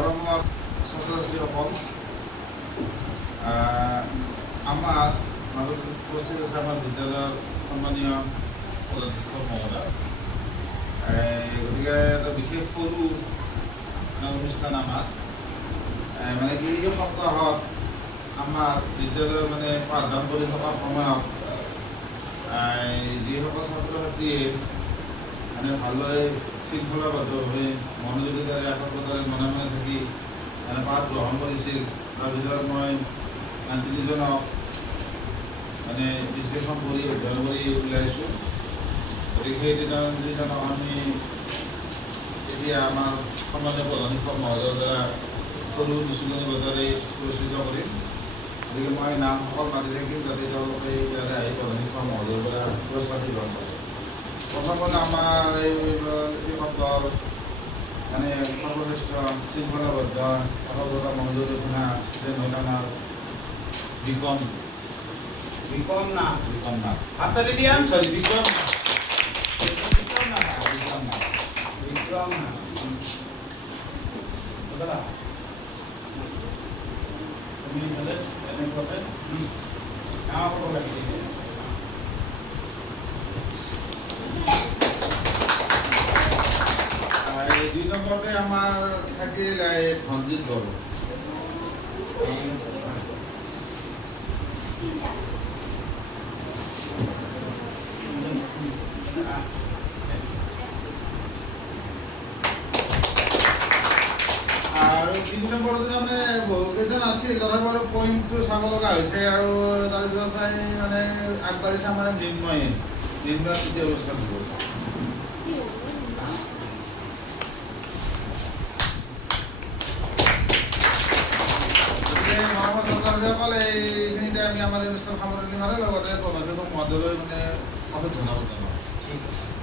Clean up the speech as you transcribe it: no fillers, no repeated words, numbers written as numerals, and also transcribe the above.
মৰমৰ ছাত্ৰ-ছাত্ৰীসকল, আমাৰ মাজত উপস্থিত আছে আমাৰ বিদ্যালয়ৰ সন্মানীয় প্ৰধান শিক্ষক মহোদয়। গতিকে এটা বিশেষ সৰু অনুষ্ঠান আমাৰ মানে কি এই সপ্তাহত আমাৰ বিদ্যালয়ৰ মানে পাঠদান কৰি থকাৰ সময়ত যিসকল ছাত্ৰ ছাত্ৰীয়ে মানে ভালদৰে শৃংখলাবদ্ধভাৱে মনোযোগিতাৰে একত্ৰতাৰে মনে মনে থাকি মানে পাঠ গ্ৰহণ কৰিছিল। তাৰ ভিতৰত মই তিনিজনক মানে বিশ্লেষণ কৰি অধ্যয়ন কৰি উলিয়াইছোঁ। গতিকে সেই তিনিজনক আমি এতিয়া আমাৰ সন্মানীয় প্ৰধান শিক্ষক মহোদয়ৰ দ্বাৰা সৰু নিচুকনি বজাৰে পুৰস্কৃত কৰিম। গতিকে মই নামসকল মাতি থাকিম যাতে তেওঁলোকে ইয়াতে আহি প্ৰধান শিক্ষক মহোদয়ৰ দ্বাৰা পুৰস্কাৰটি গ্ৰহণ কৰে। প্ৰথম হ'ল আমাৰ এই সপ্তাহৰ মানে সৰ্বশ্ৰেষ্ঠ শৃংখলাবদ্ধ একতা মনোযোগী শুনা ষ্টুডেণ্ট হ'ল আমাৰ বিক্ৰম নাথ। হাত তালি দিয়া। সৰি বিক্ৰম দুই নম্বৰতে আমাৰ থাকিল ধনজিৎ বড়ো। আৰু ৩ নম্বৰতে মানে বহুকেইজন আছিল, তথাপিও আৰু পইণ্টটো চাব লগা হৈছে। আৰু তাৰপিছত মানে আগবাঢ়িছে আমাৰ মৃন্ময় তৃতীয় অনুষ্ঠান হ'ব। সকল এইখিনিতে আমি আমাৰ অনুষ্ঠান সামৰণি মাৰোঁ। লগতে প্ৰধান শিক্ষক মহোদয়লৈ মানে অশেষ ধন্যবাদ জনাওঁ। ঠিক আছে।